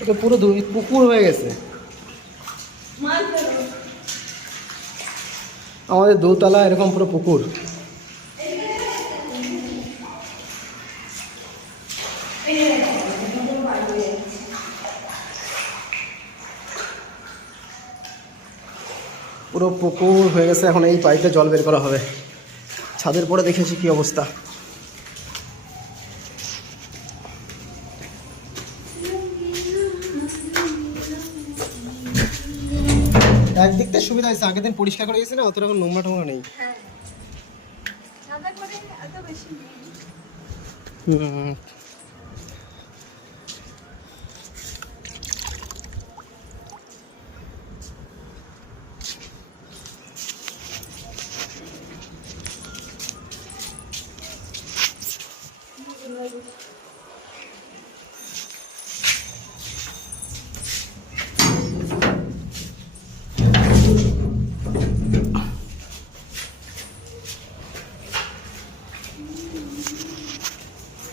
এটা পুরো পুকুর হয়ে গেছে। আমাদের দোতলা এরকম পুরো পুকুর। পুরো পুকুর হয়ে গেছে, এখন এই পাইপে জল বের করা হবে। ছাদের পরে দেখেছি কি অবস্থা। একদিক থেকে সুবিধা হয়েছে, আগের দিন পরিষ্কার করে গেছে না, অত রকম নোংরা টোংরা নেই। হ্যাঁ সাদা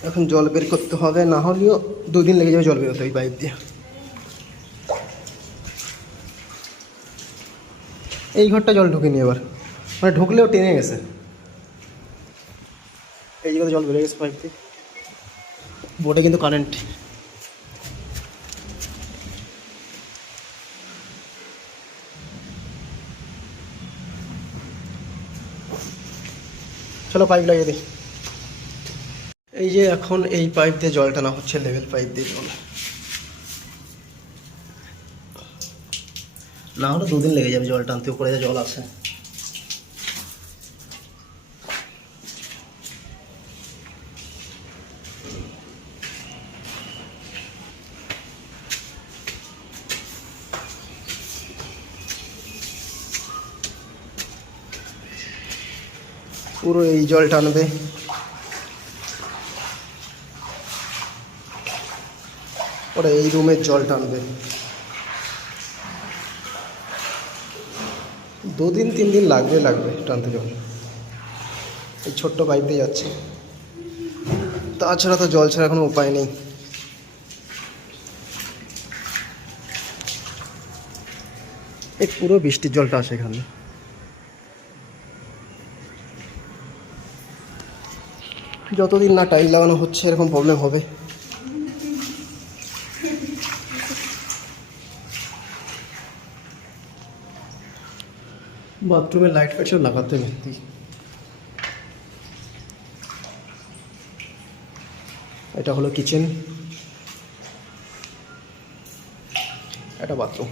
এখন জল বের করতে হবে, না হলেও দুদিন লেগে যাবে জল বেরোতে ওই পাইপ দিয়ে। এই ঘরটা জল ঢুকেনি এবার। মানে ঢুকলেও টেনে গেছে। এই জায়গাতে জল বেড়ে গেছে পাইপ দিয়ে। বোর্ডে কিন্তু কারেন্ট চলো পাইপ লাগিয়ে দিই। এই যে এখন এই পাইপ দিয়ে জল টানা হচ্ছে লেভেল পাইপ দিয়ে জল। না হলে দুদিন লেগে যাবে জল টানতে উপরে যে জল আছে। পুরো এই জল টানবে ওরা এই রুমের জল টানবে। দুদিন, তিন দিন লাগবে লাগবে টানতে জল। এই ছোট্ট পাইপ দিয়ে যাচ্ছে। তাছাড়া তো জল ছাড়া কোনো উপায় নেই। এই পুরো বৃষ্টির জলটা আসে এখানে। যতদিন না টাইল লাগানো হচ্ছে, এরকম প্রবলেম হবে। বাথরুমের লাইট ফাইট সব লাগাতে হবে এটা হলো কিচেন এটা বাথরুম